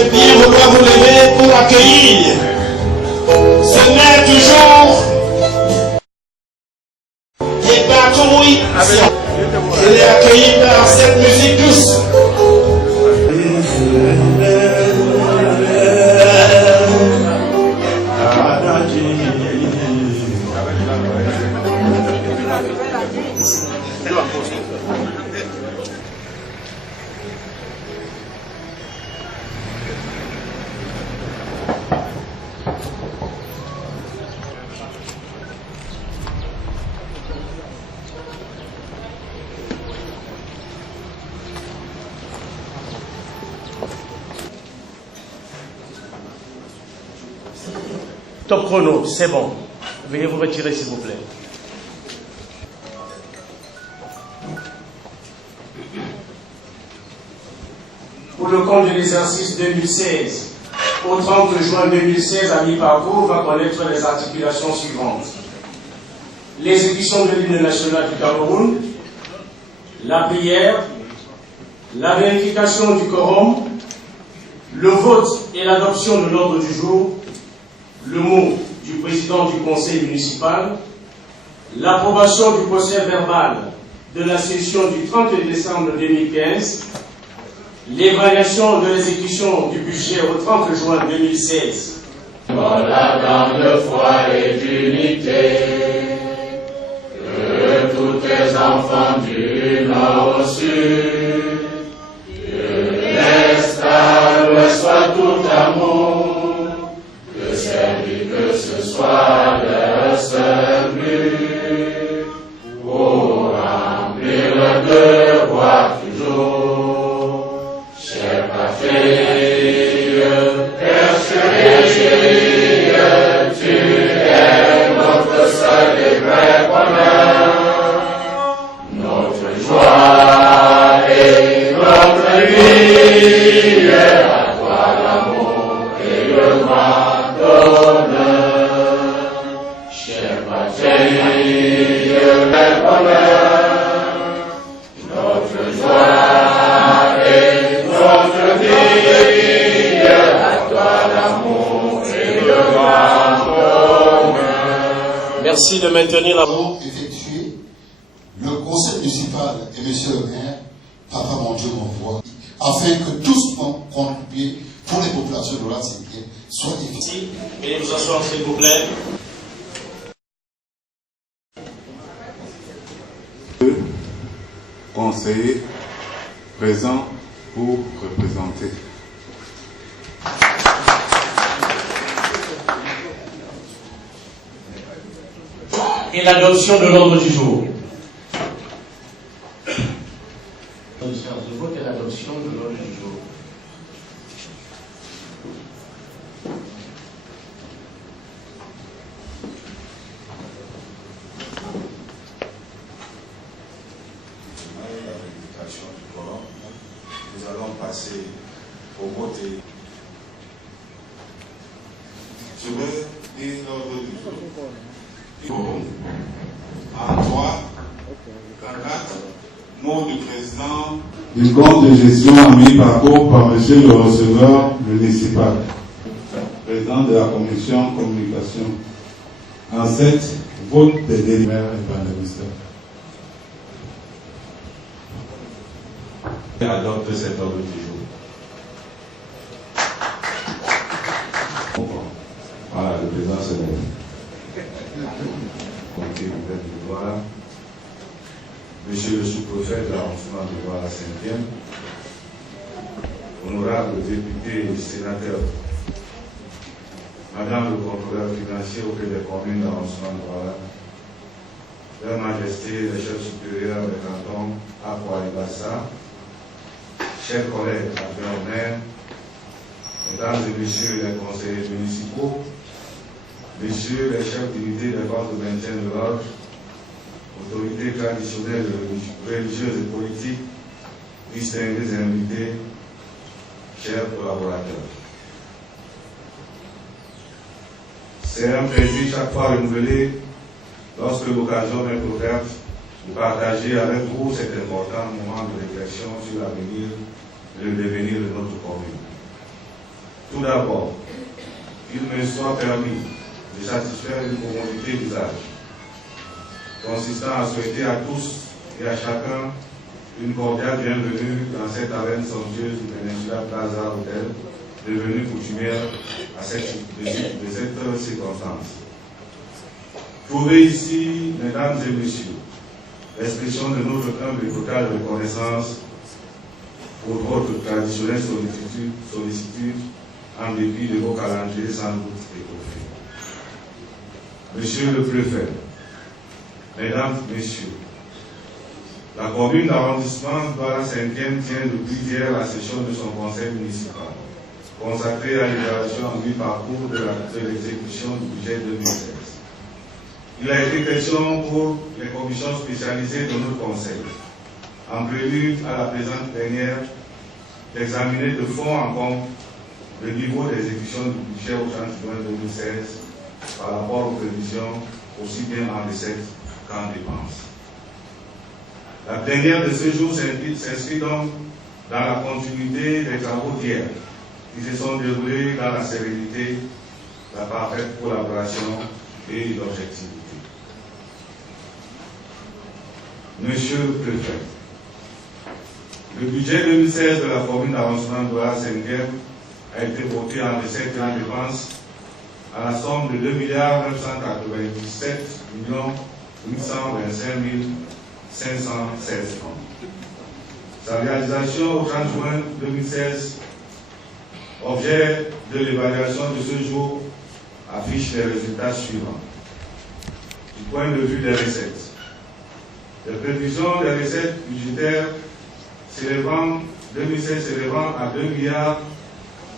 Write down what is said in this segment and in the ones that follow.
levez bien vouloir vous lever pour accueillir ce maire du jour et par tout oui. Il est accueilli par cette musique douce. Top chrono, c'est bon. Veuillez vous retirer s'il vous plaît. Pour le compte de l'exercice 2016, au 30 juin 2016, à mi-parcours, va connaître les articulations suivantes. L'exécution de l'hymne national du Cameroun, la prière, la vérification du quorum, le vote et l'adoption de l'ordre du jour, le mot du président du conseil municipal, l'approbation du procès verbal de la session du 30 décembre 2015, l'évaluation de l'exécution du budget au 30 juin 2016. Voilà dans le foyer d'unité que tous tes enfants du nord au sud, que l'esclave soit tout amour, que celui que ce soit leur seul but, pour remplir le devoir toujours. Chère patrie, Père chéri, tu es notre seul et vrai bonheur, notre joie et notre vie. À toi l'amour et le grand honneur. Chère patrie, le bonheur, notre joie et notre vie. À toi l'amour et le grand honneur. Merci de maintenir la voix. Effectué, le conseil municipal et monsieur le maire, papa mon Dieu m'envoie, afin que tous contribuent pour les populations de la cité soient effectués. Et vous asseoir s'il vous plaît. Conseiller présent pour représenter. Et l'adoption de l'ordre du jour. Le vote et l'adoption de l'ordre du jour. Nous allons passer au vote. Je vais dire l'ordre du jour. En 3, en 4, mot du président. Du compte de gestion à mi-parcours par monsieur le receveur municipal, président de la commission communication. En 7, vote des délibérés et par les ministères. Adopte cet ordre du jour. Voilà, le président se lève. Comité gouverne de Douala. Monsieur le sous-préfet de l'arrondissement de Douala 5e. Honorable député et sénateur. Madame le contrôleur financier auprès des communes de l'arrondissement de Douala. Leur Majesté, le chef supérieur des cantons, Akwa et Bassa. Chers collègues adjoints au maire, mesdames et messieurs les conseillers municipaux, messieurs les chefs d'unité des forces de maintien de l'ordre, autorités traditionnelles, religieuses et politiques, distingués invités, chers collaborateurs. C'est un plaisir chaque fois renouvelé lorsque l'occasion m'est offerte de partager avec vous cet important moment de réflexion sur l'avenir et le devenir de notre commune. Tout d'abord, qu'il me soit permis de satisfaire une commodité d'usage, consistant à souhaiter à tous et à chacun une cordiale bienvenue dans cette arène somptueuse du Peninsula Plaza Hotel, devenue coutumière de cette circonstance. Trouvez ici, mesdames et messieurs, l'expression de notre humble et totale reconnaissance pour votre traditionnelle sollicitude en dépit de vos calendriers sans doute étoffés. Monsieur le préfet, mesdames et messieurs, la commune d'arrondissement Douala 5e tient depuis hier la session de son conseil municipal, consacrée à l'évaluation en 8 parcours de l'exécution du budget 2016. Il a été question pour les commissions spécialisées de notre conseil, en prélude à la présente dernière, d'examiner de fond en comble le niveau d'exécution du budget au 30 juin 2016 par rapport aux prévisions aussi bien en recettes qu'en dépenses. La dernière de ce jour s'inscrit donc dans la continuité des travaux d'hier, qui se sont déroulés dans la sérénité, la parfaite collaboration et l'objectivité. Monsieur le préfet, le budget 2016 de la commune d'arrondissement de la 5e a été voté en recettes et en dépenses à la somme de 2 997 825 516 francs. Sa réalisation au 30 juin 2016, objet de l'évaluation de ce jour, affiche les résultats suivants. Du point de vue des recettes, les prévisions des recettes budgétaires 2016 s'élevant à 2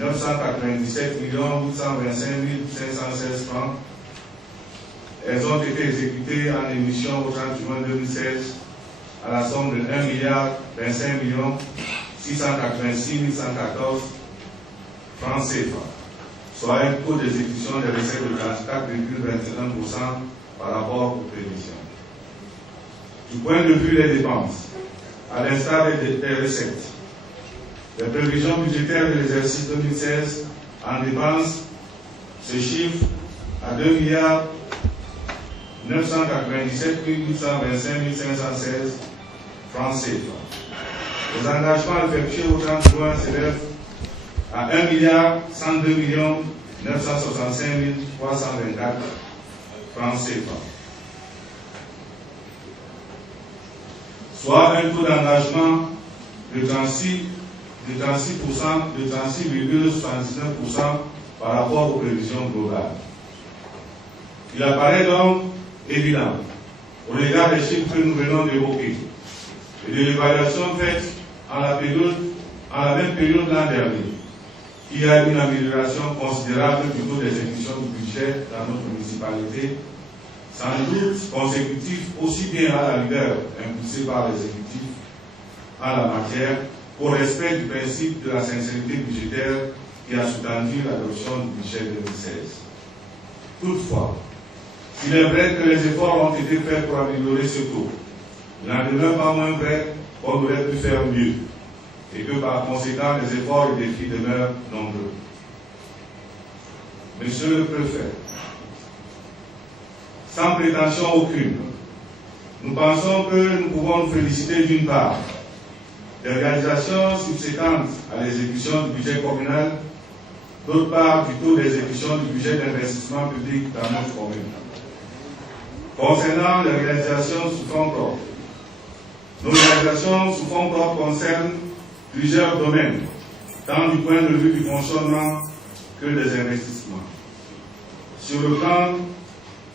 997 825 516 francs. Elles ont été exécutées en émission au 30 juin 2016 à la somme de 1 25 686 114 francs CFA, soit un taux d'exécution des recettes de 34,21% par rapport aux prévisions. Du point de vue des dépenses, à l'instar des recettes, les prévisions budgétaires de l'exercice 2016 en dépenses se chiffrent à 2 997 825 516 francs CFA. Les engagements effectués au 30 juin s'élèvent à 1 102 965 324 francs CFA, soit un taux d'engagement de 36,79% par rapport aux prévisions globales. Il apparaît donc évident, au regard des chiffres que nous venons d'évoquer, et de l'évaluation faite en la même période l'an dernier, qu'il y a une amélioration considérable du taux d'exécution du budget dans notre municipalité, sans doute consécutif aussi bien à la rigueur impulsée par l'exécutif en la matière qu'au respect du principe de la sincérité budgétaire qui a sous-tendu l'adoption du budget 2016. Toutefois, s'il est vrai que les efforts ont été faits pour améliorer ce taux, il n'en demeure pas moins vrai qu'on aurait pu faire mieux et que par conséquent les efforts et défis demeurent nombreux. Monsieur le préfet, sans prétention aucune, nous pensons que nous pouvons nous féliciter d'une part des réalisations subséquentes à l'exécution du budget communal, d'autre part du taux d'exécution du budget d'investissement public dans notre commune. Concernant les réalisations sous fonds propres, nos réalisations sous fonds propres concernent plusieurs domaines, tant du point de vue du fonctionnement que des investissements. Sur le plan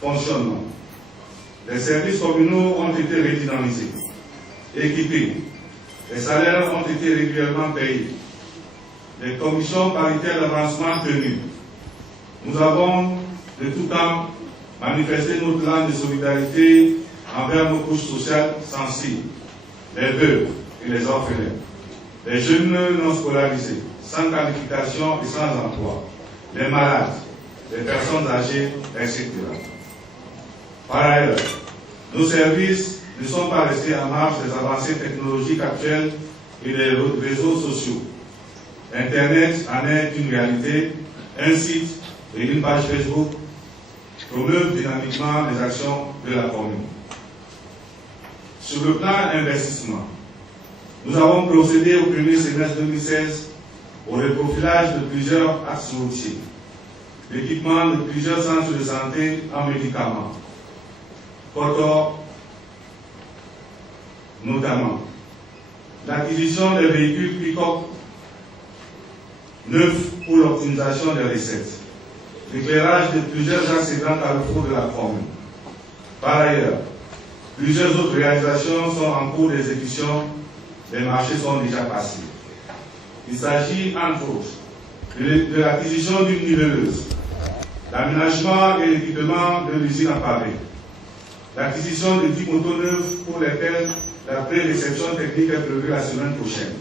fonctionnement, les services communaux ont été redynamisés, équipés, les salaires ont été régulièrement payés, les commissions paritaires d'avancement tenues. Nous avons de tout temps manifesté notre plan de solidarité envers nos couches sociales sensibles, les veuves et les orphelins, les jeunes non scolarisés, sans qualification et sans emploi, les malades, les personnes âgées, etc. Par ailleurs, nos services ne sont pas restés en marge des avancées technologiques actuelles et des réseaux sociaux. Internet en est une réalité, un site et une page Facebook promeuvent dynamiquement les actions de la commune. Sur le plan investissement, nous avons procédé au premier semestre 2016 au reprofilage de plusieurs axes routiers, l'équipement de plusieurs centres de santé en médicaments, Kotor notamment, l'acquisition des véhicules pick-up neufs pour l'optimisation des recettes, l'éclairage de plusieurs axes et grands carrefours de la commune. Par ailleurs, plusieurs autres réalisations sont en cours d'exécution, les marchés sont déjà passés. Il s'agit, entre autres, de l'acquisition d'une niveleuse, l'aménagement et l'équipement de l'usine à pavés, l'acquisition de 10 motos neuves pour lesquelles la pré-réception technique est prévue la semaine prochaine.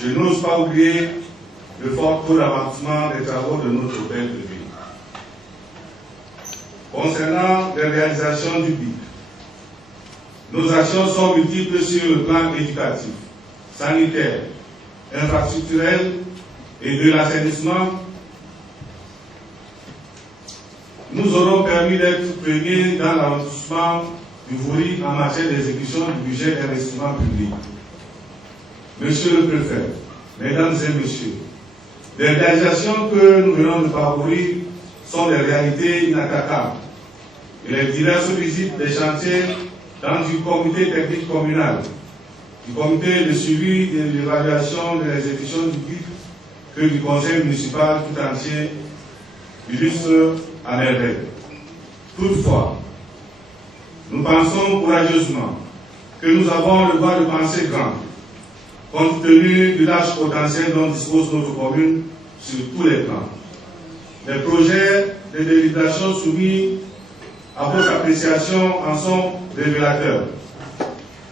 Je n'ose pas oublier le fort taux d'avancement des travaux de notre hôtel de ville. Concernant les réalisations du BIC, nos actions sont multiples sur le plan éducatif, sanitaire, infrastructurel et de l'assainissement. Nous aurons permis d'être premiers dans l'arrondissement du Vouri en matière d'exécution du budget d'investissement public. Monsieur le préfet, mesdames et messieurs, les réalisations que nous venons de parcourir sont des réalités inattaquables. Et les diverses visites des chantiers dans du comité technique communal, du comité de suivi de l'évaluation de l'exécution du BIC que du conseil municipal tout entier illustrent à merveille. Toutefois, nous pensons courageusement que nous avons le droit de penser grand, compte tenu du large potentiel dont dispose notre commune sur tous les plans. Les projets de délibération soumis à votre appréciation en sont révélateurs.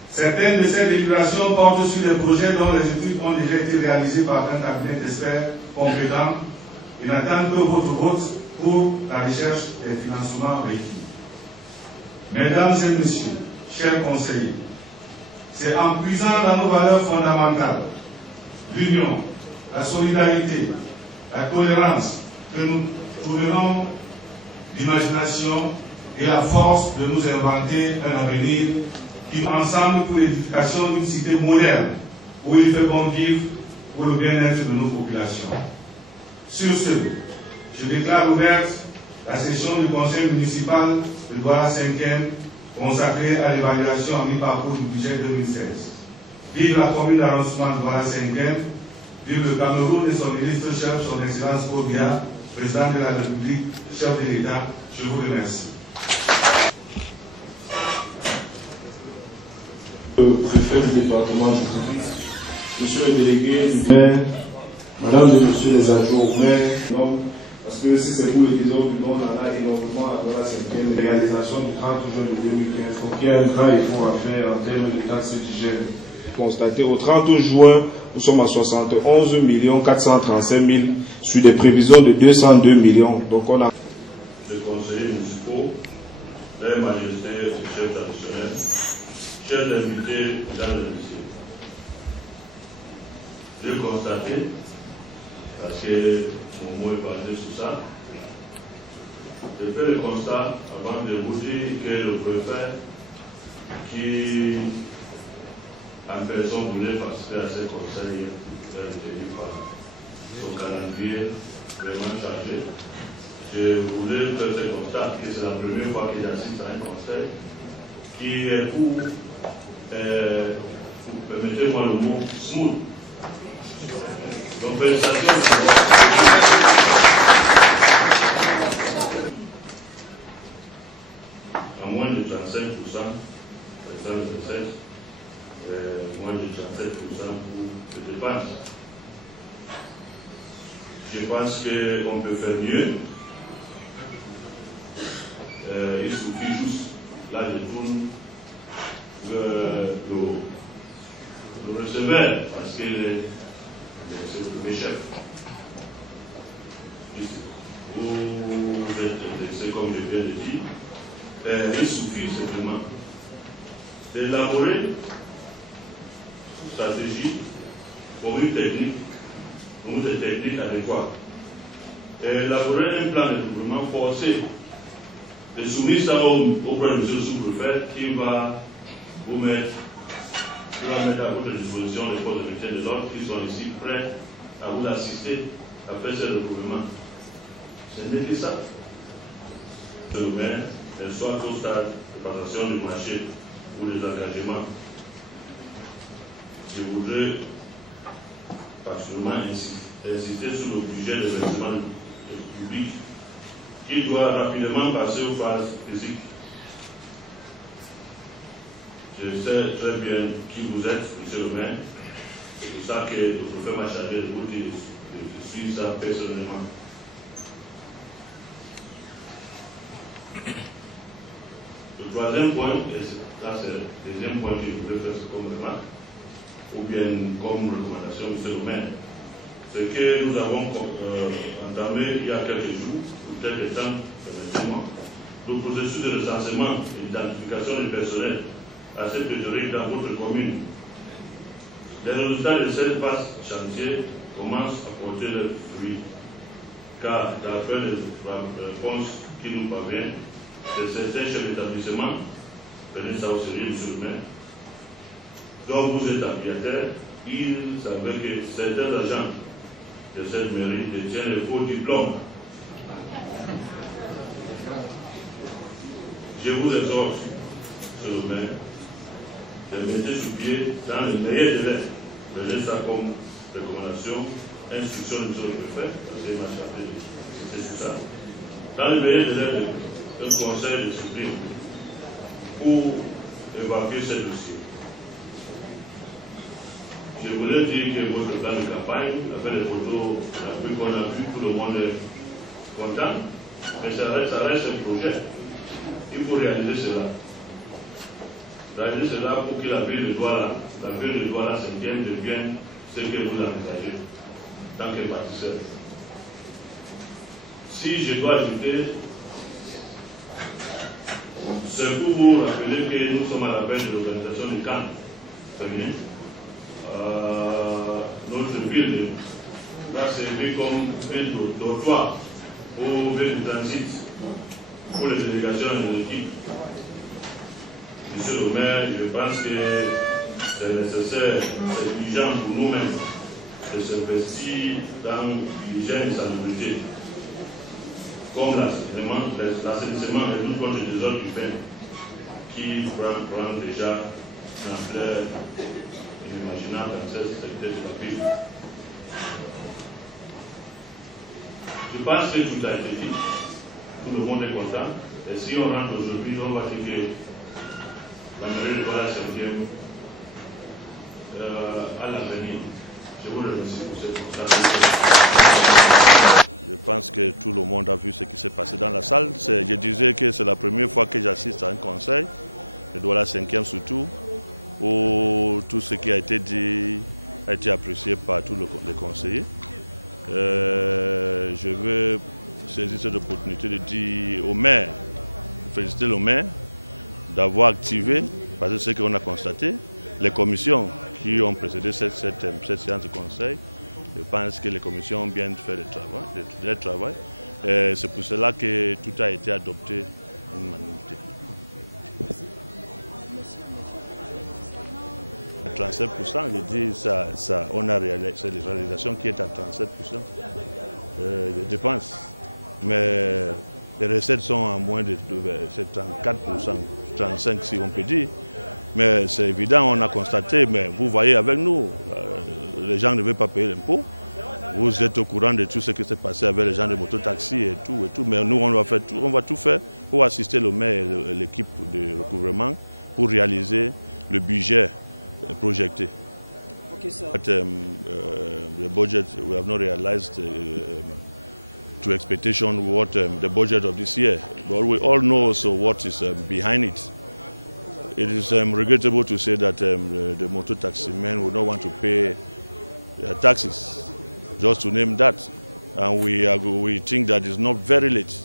Certaines de ces délibérations portent sur des projets dont les études ont déjà été réalisées par un cabinet d'experts compétents et n'attendent que votre vote pour la recherche des financements requis. Mesdames et messieurs, chers conseillers, c'est en puisant dans nos valeurs fondamentales, l'union, la solidarité, la tolérance, que nous trouverons l'imagination et la force de nous inventer un avenir qui, ensemble, pour l'édification d'une cité moderne, où il fait bon vivre pour le bien-être de nos populations. Sur ce, je déclare ouverte la session du conseil municipal de Douala 5e consacrée à l'évaluation à mi-parcours du budget 2016. Vive la commune d'arrondissement de Douala 5e, vive le Cameroun et son illustre chef, son Excellence Kobia, président de la République, chef de l'État. Je vous remercie. Le préfet du département du Vouri, monsieur le délégué du maire, madame et monsieur les adjoints au maire, parce que si c'est pour l'épisode du nom, on en a énormément à la 5e réalisation du 30 juin 2015. Donc il y a un grand effort à faire en termes de taxes d'hygiène. Constaté au 30 juin, nous sommes à 71 435 000 sur des prévisions de 202 millions. Donc on a. Les conseillers municipaux, les majestés et chefs traditionnels, chers invités dans le lycée. J'ai constaté, parce que mon mot est basé sur ça, j'ai fait le constat avant de vous dire que le préfet qui en personne voulait participer à ce conseil tenu par son calendrier vraiment chargé. Je voulais faire ce constat que c'est la première fois que j'assiste à un conseil qui est pour, permettez-moi le mot, smooth. Donc, félicitations. À moins de 35%, c'est ça le 27, moins de 37% pour les dépenses. Je pense qu'on peut faire mieux. Il suffit juste, là je tourne le receveur, parce que c'est le premier chef. Vous êtes intéressé, comme je viens de dire. Il suffit simplement d'élaborer une stratégie, formule technique, donc des techniques adéquates. Et élaborer un plan de recouvrement forcé, de soumettre ça auprès de M. le sous-préfet qui va vous mettre, à votre disposition les forces de maintien de l'ordre qui sont ici prêts à vous assister à faire ce recouvrement. C'est nécessaire. Le maire, soit au stade de passation du marché ou des engagements. Je voudrais particulièrement insister sur le budget de versement public qui doit rapidement passer aux phases physiques. Je sais très bien qui vous êtes, monsieur le maire. C'est pour ça que le préfet m'a chargé de vous dire de suivre ça personnellement. Le troisième point, et là c'est le deuxième point que je voudrais faire comme remarque, ou bien comme recommandation, monsieur le maire, c'est que nous avons entamé il y a quelques jours, ou quelques temps, effectivement, le processus de recensement et d'identification du personnel à cette trésorerie dans votre commune. Les résultats de cette vaste chantier commencent à porter leurs fruits, car d'après les réponses qui nous parviennent, de certains chefs d'établissement, prenez ça au sérieux, monsieur le maire, dont vous êtes appuyataire, il savait que certains agents de cette mairie détiennent les faux diplômes. Je vous exhorte, monsieur le maire, de mettre sur pied dans les meilleurs délais, prenez ça comme recommandation, instruction du préfet, parce qu'il m'a chargé de sur ça, dans les meilleurs délais un conseil de discipline pour évacuer ce dossier. Je voulais dire que votre plan de campagne, avec les photos qu'on a vu, tout le monde est content, mais ça reste un projet. Il faut réaliser cela. Réaliser cela pour que la ville de Douala, s'inquiète devienne ce que vous envisagez tant que pâtisseur. Si je dois ajouter, c'est pour vous rappeler que nous sommes à la veille de l'organisation du camp féminin. Notre ville va servir comme ville dortoir aux villes de transit pour les délégations et les équipes. Monsieur le maire, je pense que c'est nécessaire, c'est urgent pour nous-mêmes de s'investir dans l'hygiène et la salubrité, comme l'assainissement et toute autre désordre urbain qui prend déjà une ampleur inimaginable dans cette secteur de la ville. Je pense que tout a été dit, tout le monde est content, et si on rentre aujourd'hui, on va dire que la mairie de Douala 5e à l'avenir. Je vous remercie pour cette présentation. Je pense que tout le monde a vu ce qui s'est passé dans la salle. Je disais que c'est la première fois que j'assiste à un conseil, de Douala 5e surtout, où tout ce qui a été dit a été apprécié par tous les conseillers. Je veux saisir cette opportunité de dire au maire, féliciter le maire d'avoir activé, parce que c'est ce qu'on a constaté, les commissions qui ont précédé cette séance de conseil. Je pense que les commissions ont bien fait le travail. C'est pour cela que tout a été adopté en unanimité. 37%, je dis ça, on a réalisé, c'est les réalisations qui est à 37% de dépenses. Mais les recettes sont à moins de 34%, 35% si on peut dire. Mais c'est évident, on a constaté, mais vous voyez avec nous, les gens ne veulent pas payer l'impôt. Vous êtes au courant de tout ce qui s'est passé avec les gens de mototaxi et tout. Mais nous, on va tout faire pour assister le maire et l'équipe de recouvrement pour réaliser le budget projecté. Okay, sir. But, the budget, we have not realized to expectation what the budget of this year. But we all know also what is behind it. It is regrettable to say that the motor taxi men will not want to pay their taxes, just to name that. And we think that it's not very late.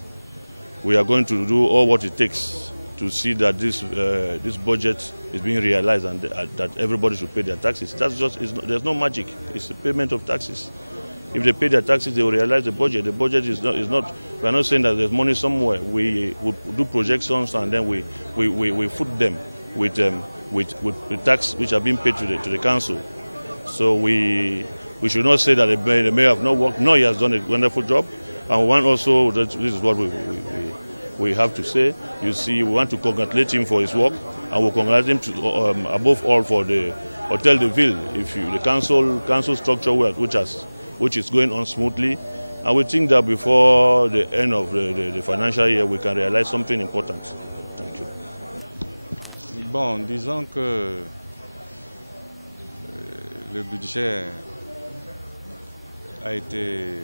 We are going to do all what it takes to see that this budget is being realized and that everybody should pay their taxes. That's just, there's no magic. It's the payment of taxes. If they pay their taxes, they will realize the budget. The budget is not. We are not saying that there's money somewhere. We do projections and then we foot them with the tax which are being paid to the council. So we should not say that the mayor have not worked. No, he has done a wonderful job. And one also, this is what we have to say. You see, we want to congratulate him for his work, and we'll congratulate him above all for the Hotel de Ville, the council structure which is going on smoothly. And we think that before the end of the financial year, we can realize something important. Thank you. Bon, disons que le budget a été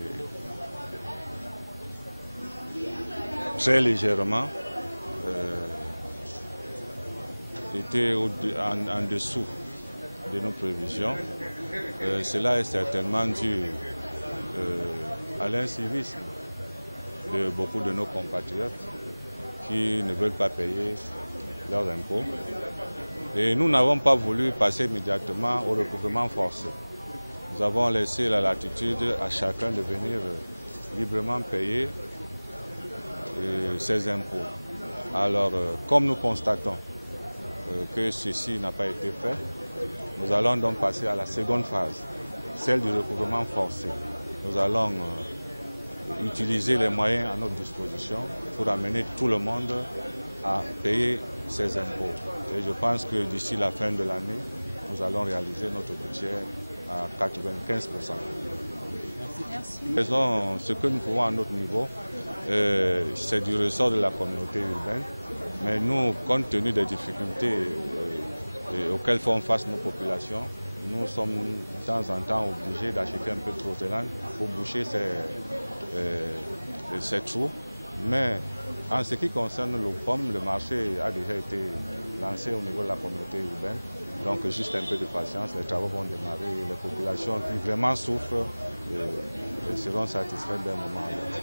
très légèrement en dessous de nos prévisions. Cela est certainement dû à l'incivisme de beaucoup de nos compatriotes qui ne veulent pas payer leurs impôts. Et nous n'avons pas voulu passer immédiatement au recouvrement forcé. Nous avons laissé la latitude à chacun de venir librement payer ses impôts. Alors, comme nous constatons que ceci n'a pas été fait, nous allons donc passer à la seconde phase, celle du recouvrement forcé. Nous allons utiliser les moyens à notre disposition pour amener tout le monde à payer ses impôts. Et je pense que d'ici la fin de l'année, nous allons réaliser notre budget à 95%. Merci. Ce que nous pouvons à notre niveau, c'est du ressort de la communauté urbaine. Mais nous, compte tenu des difficultés auxquelles font face nos populations, nous sommes de temps en temps obligés d'acheter un peu de porcelaine pour boucher ces trous. Mais en ce qui concerne le pomme, le marché a déjà été lancé au niveau de la communauté urbaine. Donc juste un peu de patience, les travaux vont démarrer et les populations qui vraiment souffrent seront satisfaites d'un moment à l'autre.